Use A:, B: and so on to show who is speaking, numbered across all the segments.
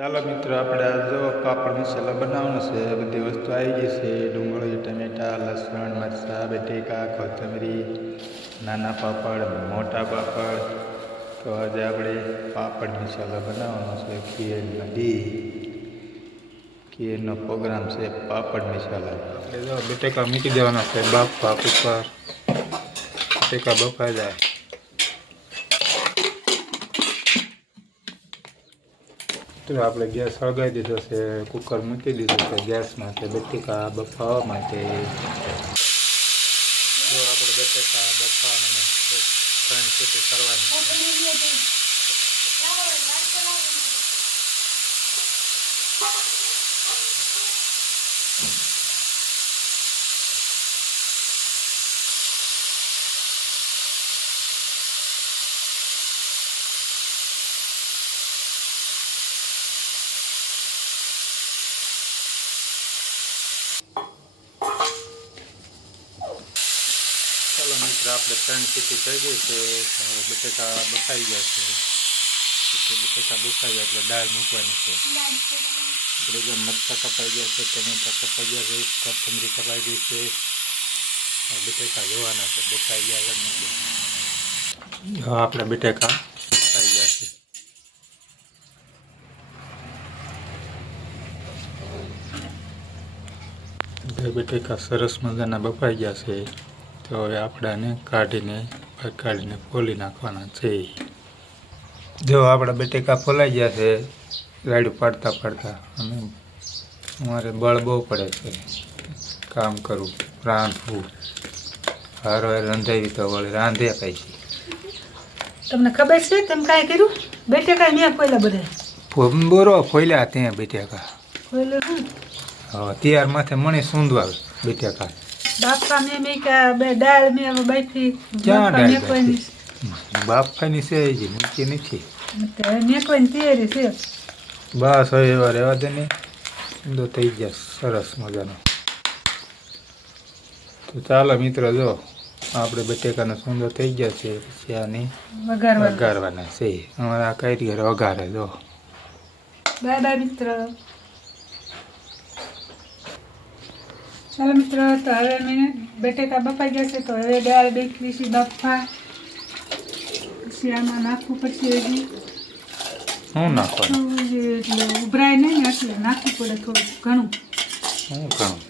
A: ચાલો મિત્રો, આપણે આ જો પાપડ મસાલા બનાવવાનો છે બધી વસ્તુ આવી ગઈ છે. ડુંગળી, ટમેટા, લસણ, મરચાં બટેકા કોથમરી, નાના પાપડ, મોટા પાપડ. તો આજે આપણે પાપડ મસાલા બનાવવાનો છે ખીરના દી ખીરનો પ્રોગ્રામ છે પાપડ મસાલા. આપણે જો બટેકા મૂકી દેવાના છે બાફા ઉપર. બટેકા બફાઈ જાય. તો આપણે ગેસ સળગાવી દીધો છે, કુકર મૂકી દીધું છે ગેસ માટે, બટેકા, બફાવા માટે આપણે બટેકા બફાવવાના છે. ત્રણ સીટી કરવાની છે. ચાલો મિત્ર આપણે ત્રણ સીટી થઈ ગઈ છે તો બટેકા બફાઈ ગયા છે એટલે બટેકા બફાઈ ગયા એટલે દાળ મૂકવાની છે આપણે જો મરચાં કપાઈ ગયા છે ટમેટા કપાઈ ગયા છે કોથમરી કપાઈ ગઈ છે હવે બટેકા જોવાના છે બફાઈ ગયા છે મૂકી દો. જો આપણે બટેકા બફાઈ ગયા છે બે બટેકા સરસ મજાના બફાઈ ગયા છે તો હવે આપણાને કાઢીને કાઢીને ફોલી નાખવાના છે. જો આપણા બટેકા ફોલાઈ ગયા છે રાડું પાડતા પાડતા અને અમારે બળ બહુ પડે છે. કામ કરવું રાંધવું. હારો રંધાવી તો વળી રાંધે કઈ છે.
B: તમને ખબર છે તમે કાંઈ કર્યું? બેટેકા મેં પહેલા બધા?
A: બોરો ફોલ્યા ત્યાં બેટેકા.
B: હા
A: હું ત્યાર માથે મણી સૂંધવા બટેકા.
B: બાપા મેં મેં કે બે દાળ મેં હવે બાફી
A: ક્યાં દાળ
B: મેકવાની
A: બાફાની છે હજી મૂકી નથી.
B: તે મેકવાની તૈયારી છે.
A: બસ હવે એવા રહેવા દે ને. ઊંધો થઈ ગયા સરસ મજાનો. તો ચાલો મિત્રો જો આપણે બટેકાનો સુંદર થઈ ગયા છે પછી આની વઘારવાના. છે. અમારા કઈ ઘરે વઘારે જો.
B: બાય બાય મિત્ર. ચાલો મિત્રો તો હવે મેં બટેકા બફાઈ જશે તો હવે દાળ બેકરી છે બફા. પછી આમાં નાખવું પડશે હજી.
A: હું નાખવાનું?
B: એટલે ઉભરાય નહીં એટલે નાખવું પડે થોડું ઘણું.
A: શું ઘણું?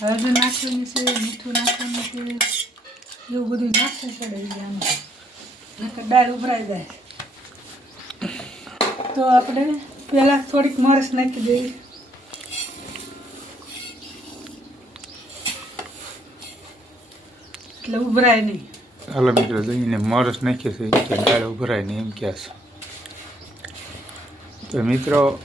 B: હળદર નાખવાની છે મીઠું નાખવાનું છે એવું બધું નાખવું પડે આમાં. નકર દાળ ઉભરાઈ જાય. તો આપણે પહેલાં થોડીક મરસ નાખી દઈએ. એટલે ઉભરાય નહીં.
A: ચાલો મિત્રો, જઈને મોરસ નાખીએ છે કે દાળ ઉભરાય નહીં, એમ કહે છે. તો મિત્રો,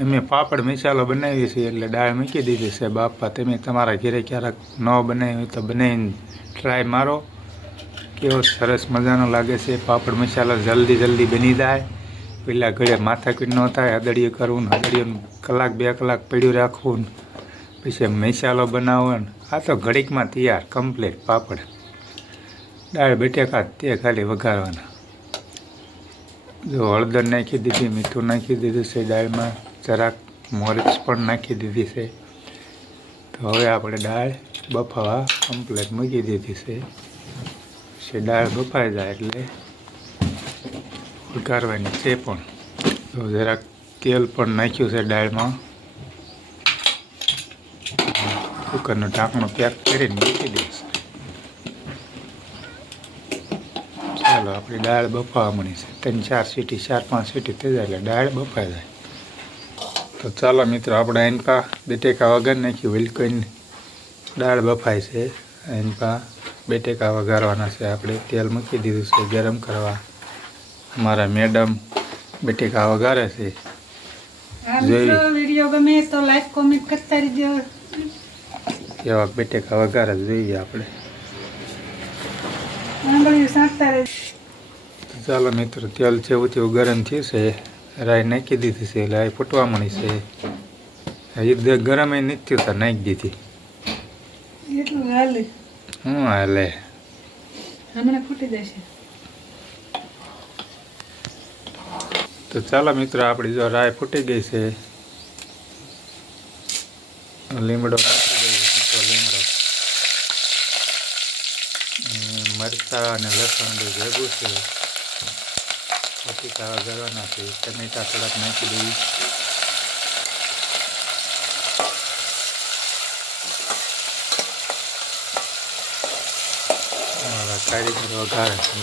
A: અમે પાપડ મસાલો બનાવીએ છીએ, એટલે દાળ મૂકી દીધી છે, બાપા, તમે તમારા ઘરે ક્યારેક ન બનાવી તો બનાવીને ટ્રાય મારો. કેવો સરસ મજાનો લાગે છે, પાપડ મસાલો જલ્દી જલ્દી બની જાય. પેલા ઘરે માથાકીટ ન થાય હદડીએ કરવું ને હદડીએ કલાક બે કલાક પડ્યું રાખવું પછી મસાલો બનાવવાનું આ તો ઘડીકમાં તૈયાર કમ્પ્લીટ પાપડ. દાળ, બટેકા, તે ખાલી વઘારવાના. જો હળદર નાખી દીધી, મીઠું નાખી દીધું છે દાળમાં, જરાક મોરચ પણ નાખી દીધી છે. તો હવે આપણે દાળ બફાવા કમ્પ્લેટ મૂકી દીધી છે. દાળ બફાઈ જાય એટલે વઘારવાની છે પણ. તો જરાક તેલ પણ નાખ્યું છે દાળમાં. કુકરનું ઢાંકણું પેક કરીને મૂકી દઈશ. ચાલો આપણી દાળ બફાવા મળી છે. ત્રણ ચાર સીટી ચાર પાંચ સીટી થઈ જાય એટલે દાળ બફાઈ જાય. તો ચાલો મિત્રો આપણે એનપા બેટેકા વઘાર નાખી વિલકોઈને દાળ બફાય છે. એનપા બેટેકા વઘારવાના છે. આપણે તેલ મૂકી દીધું છે ગરમ કરવા. અમારા મેડમ બેટેકા વઘારે છે. જોઈ.
B: વીડિયો ગમે તો લાઈક કોમેન્ટ કરતા રહેજો.
A: એવા બેટેકા વઘારે જોઈએ આપણે. ચાલો મિત્રો તેલ છે તેવું ગરમ થયું છે. રાઈ નાખી દીધી છે એટલે આ ફૂટવા મળી છે. હજી ગરમ એ નથી થયું નાખી દીધી.
B: એટલું હાલે.
A: તો ચાલો મિત્રો આપણી જો રાય ફૂટી ગઈ છે. લીમડો નાખી દઈએ સૂકો લીમડો અને મરચાં અને લસણ બધું ભેગું છે. બટેકા વઘારવાના છે. ટમેટા થોડાક નાખી દઈએ મારા કારીગર વઘારે છે.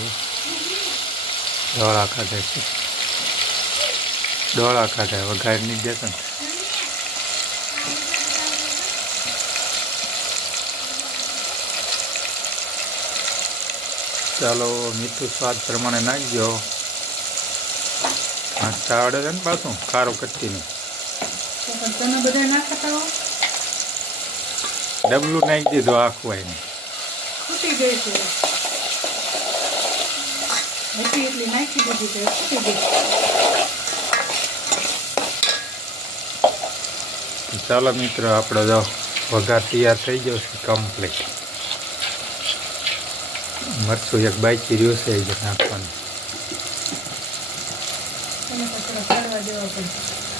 A: ડોળા ખાધે છે. ડોળા કાઢે વઘાર નહીં દેતો ચાલો મીઠું સ્વાદ પ્રમાણે નાખજો. હા ચાવડે છે ને પાછું ખારો
B: કચ્ચીનું
A: ડબલું નાખી દીધું આખું એને.
B: ખૂટી ગઈ છે. એટલી એટલી નાખી દીધી છે ખૂટી ગઈ.
A: ચાલો મિત્રો આપણો જો વઘાર તૈયાર થઈ ગયો છે કમ્પ્લીટ મરચું એક બાકી રહ્યું છે એ જ નાખવાનું.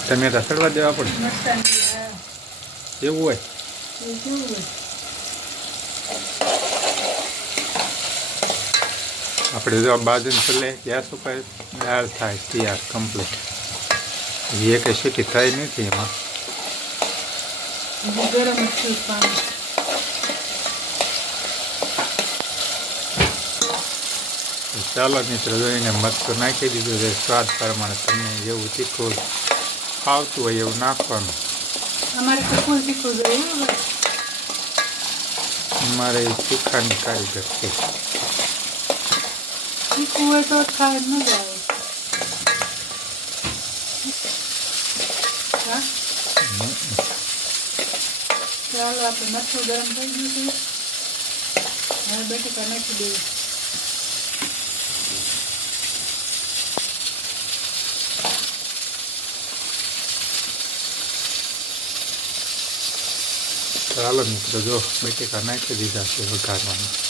A: ટમેટા સડવા દેવા પડે. એવું હોય? આપણે જો બાજુને છેલ્લે ગેસ ઉપર દાળ થાય તૈયાર કમ્પ્લીટ એ કંઈ સીટી થઈ નથી એમાં.
B: ગરમ જ છે પાણી
A: તો ચાલો મિત્રો જોઈને મરચું નાખી દીધું છે સ્વાદ પ્રમાણે તમને એવું તીખું આવતું હોય એવું નાખવાનું.
B: અમારે તો તીખું જોઈએ
A: અમારે તીખાની કારીગર છે.
B: તીખું હોય તો ખાય જ મજા આવે ચાલો આપણે મરચું ગરમ થઈ ગયું છે. હવે બટેકા નાખી દઈએ
A: ચાલો મિત્રો જો બટેકા નાખી દીધા છે વઘારવાનું.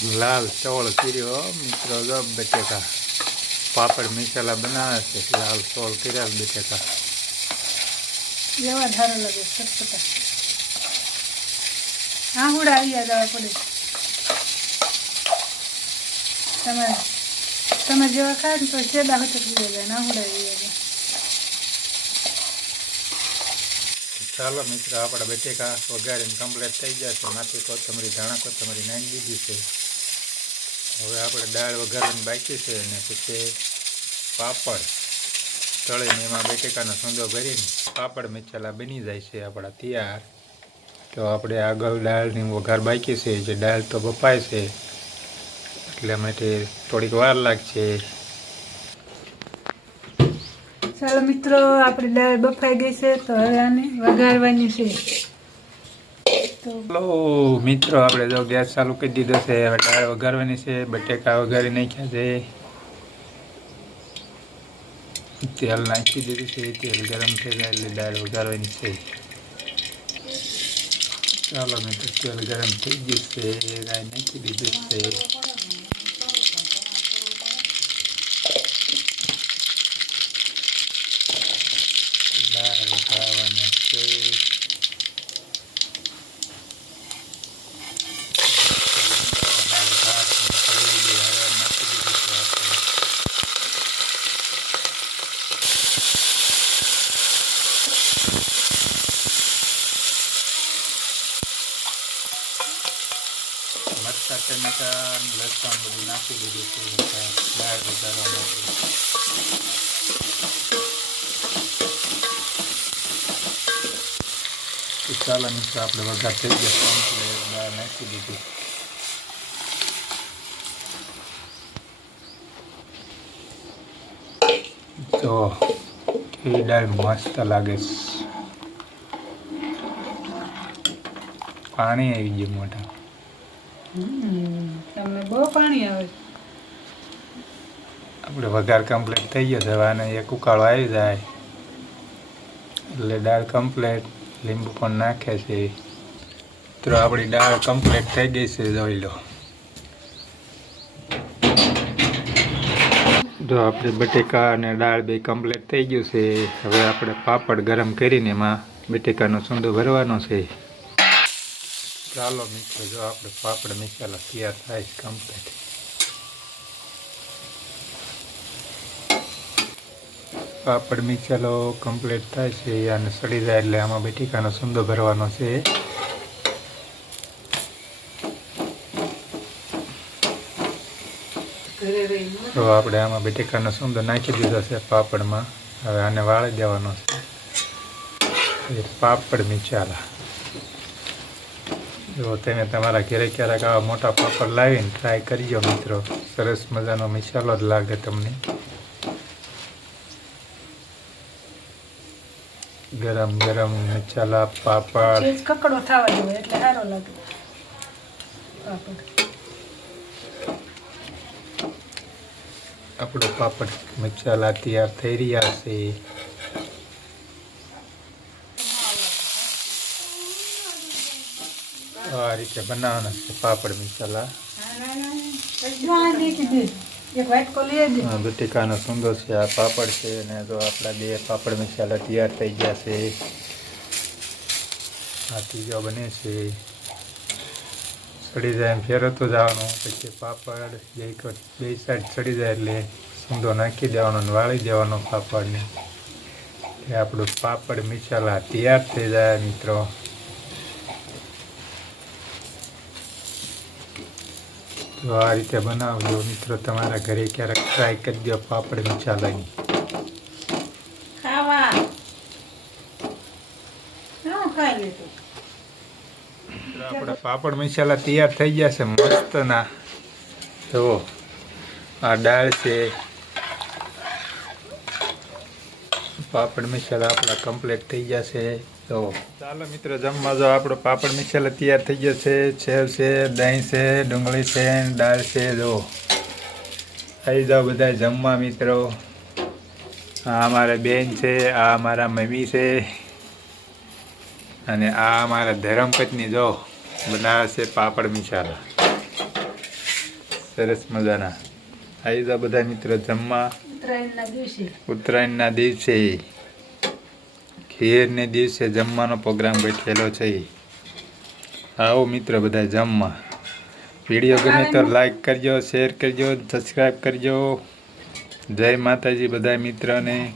A: લાલ ચોળ કર્યો મિત્રો જો બટેકા. પાપડ મસાલા બનાવે છે લાલ ચોળ કર્યા બટેકા.
B: એવા સારો લાગે ચટપટા આહુડા આવી જવા પડે. તમે તમે જેવા ખાય ને તો જાય આહુડા આવી જાય
A: ચાલો મિત્રો આપણા બટેકા વઘારીને કમ્પ્લેટ થઈ ગયા છે. માથે કોથમરી ધાણા કોથમરી નાખી દીધી છે. હવે આપણે દાળ વઘારીને બાકી છે અને પછી પાપડ તળીને એમાં બટેકાનો સંદો ભરીને પાપડ મસાલા બની જાય છે આપણા તૈયાર. તો આપણે આગળ દાળની વઘાર બાકી છે, જે દાળ તો બપાય છે, એટલા માટે થોડીક વાર લાગશે.
B: ચાલો મિત્રો, આપણી દાળ બફાઈ ગઈ છે, તો હવે આને વઘારવાની છે.
A: હલો મિત્રો, આપણે જો ગેસ ચાલુ કરી દીધો છે. હવે દાળ વઘારવાની છે, બટેકા વઘારી નાખ્યા છે. તેલ નાખી દીધું છે, તેલ ગરમ થઈ જાય એટલે દાળ વઘારવાની છે. ચાલો મિત્રો, તેલ ગરમ થઈ ગયું છે, રાઈ નાખી દીધું છે દાળ વઘારવાની છે મરચા ટમેટા લસણ બધું નાખી દીધું છે દાળ વધારવા માટે ચાલો મિત્રો આપણે વઘાર થઈ ગયો દાળ નાખી દીધી તો એ દાળ મસ્ત લાગે છે પાણી આવી ગયું મોટા
B: તમને બહુ પાણી આવે
A: આપણે વઘાર કમ્પ્લીટ થઈ ગયો છે એક ઉકાળો આવી જાય. એટલે દાળ કમ્પ્લીટ લીંબુ પણ નાખે છે. તો આપણી દાળ કમ્પ્લીટ થઈ ગઈ છે, જોઈ લો. જો આપણે બટેકા અને દાળ બે કમ્પ્લીટ થઈ ગયું છે, હવે આપણે પાપડ ગરમ કરીને એમાં બટેકાનો સૂંદો ભરવાનો છે. ચાલો મિત્રો જો આપણે પાપડ મસાલા તૈયાર થાય છે કમ્પ્લીટ પાપડ મિક્સરો કમ્પ્લીટ થાય છે અને સડી જાય એટલે આમાં બેઠીકાનો સુંદર ભરવાનો છે. તો આપણે આમાં બેઠીકાનો સુંદર નાખી દીધો છે પાપડમાં. હવે આને વાળી દેવાનો છે. પાપડ મિચાલા જો તમે તમારા ઘેરે ક્યારેક આવા મોટા પાપડ લાવીને ટ્રાય કરજો મિત્રો. સરસ મજાનો મિસાલો જ લાગે તમને. ગરમ ગરમ મસાલા પાપડ.
B: કકડો થવા જોઈએ એટલે સારો લાગે. પાપડ.
A: આપણો પાપડ મસાલા તૈયાર થઈ રહ્યા છે આ રીતે બનાવવાના છે પાપડ મસાલા. આ સુંદર છે આ પાપડ છે અને જો આપણા બે પાપડ મસાલા તૈયાર થઈ ગયા છે. આ ત્રીજો બને છે. સડી જાય એમ ફેરવતો જવાનું પછી પાપડ બે બે સાઈડ સડી જાય એટલે સુંદો નાખી દેવાનો અને વાળી દેવાનો પાપડને. આપણું પાપડ મસાલા તૈયાર થઈ જાય મિત્રો. તો આ રીતે બનાવજો. મિત્રો તમારા ઘરે ક્યારેક ટ્રાય કરી દો પાપડ મસાલાની
B: ખાવા.
A: આપણા પાપડ મસાલા તૈયાર થઈ ગયા છે મસ્ત ના જુઓ આ દાળ છે. પાપડ મસાલા આપણા કમ્પ્લીટ થઈ ગયા છે. તો ચાલો મિત્રો જમવા જો આપણો પાપડ મસાલા તૈયાર થઈ ગયો છે. છેવ છે દહીં છે ડુંગળી છે દાળ છે જો. આવી જાઓ બધા જમવા મિત્રો. આ અમારા બેન છે આ અમારા મમ્મી છે. અને આ અમારા ધરમપત્ની જો બનાવે છે પાપડ મિસાલા સરસ મજાના. આવી જાઓ બધા મિત્રો જમવા.
B: ઉત્તરાયણના દિવસે.
A: ઉત્તરાયણના દિવસે. ખીરને દિવસે જમવાનો પ્રોગ્રામ બેઠેલો છે આવો મિત્રો બધા જમવા. વીડિયો ગમે તો લાઈક કરજો શેર કરજો સબસ્ક્રાઈબ કરજો. જય માતાજી બધા મિત્રોને.